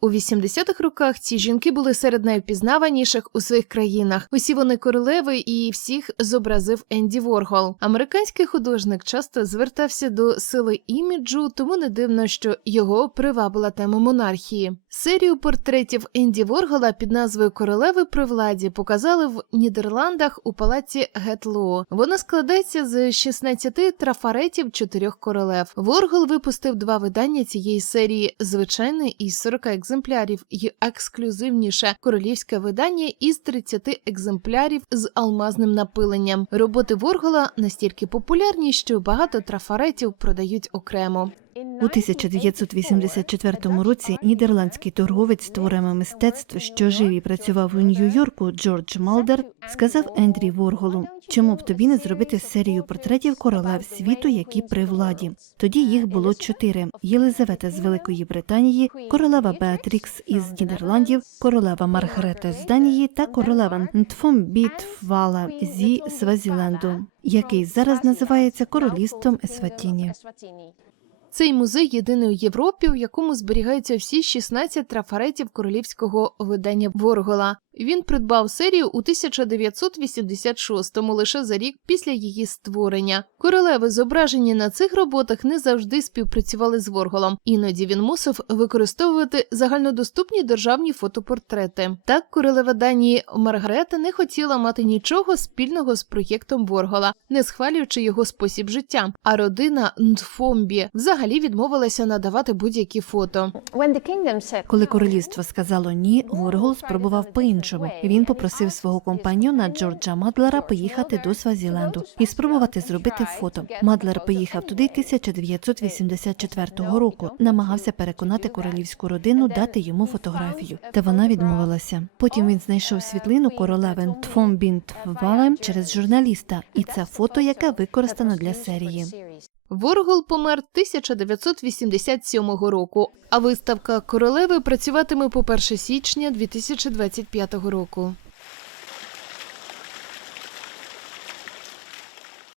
У 80-х роках ці жінки були серед найвпізнаваніших у своїх країнах. Усі вони королеви, і всіх зобразив Енді Воргол. Американський художник часто звертався до сили іміджу, тому не дивно, що його привабила тема монархії. Серію портретів Енді Воргола під назвою Королеви при владі показали в Нідерландах у палаці Гетлоо. Вона складається з 16 трафаретів чотирьох королев. Воргол випустив два видання цієї серії: звичайне із 40 екземплярів, і ексклюзивніше королівське видання із 30 екземплярів з алмазним напиленням. Роботи Воргола настільки популярні, що багато трафаретів продають окремо. У 1984 році нідерландський торговець творами мистецтв, що жив і працював у Нью-Йорку, Джордж Малдер, сказав Ендрі Ворголу, чому б тобі не зробити серію портретів королев світу, які при владі. Тоді їх було чотири: Єлизавета з Великої Британії, королева Беатрікс із Нідерландів, королева Маргарета з Данії та королева Нтфомбітвала зі Свазіленду, який зараз називається королівством Есватіні. Цей музей єдиний у Європі, у якому зберігаються всі 16 трафаретів королівського видання Воргола. Він придбав серію у 1986-му, лише за рік після її створення. Королеви, зображені на цих роботах, не завжди співпрацювали з Ворголом. Іноді він мусив використовувати загальнодоступні державні фотопортрети. Так, королева Данії Маргарета не хотіла мати нічого спільного з проєктом Воргола, не схвалюючи його спосіб життя. А родина Нтфомбі взагалі відмовилася надавати будь-які фото. Коли королівство сказало ні, Воргол спробував по-іншому. Він попросив свого компаньйона Джорджа Мадлера поїхати до Свазіленду і спробувати зробити фото. Мадлер поїхав туди 1984 року. Намагався переконати королівську родину дати йому фотографію, та вона відмовилася. Потім він знайшов світлину королеви Тфомбінтвалем через журналіста, і це фото, яке використано для серії. Воргол помер 1987 року, а виставка королеви працюватиме по 1 січня 2025 року.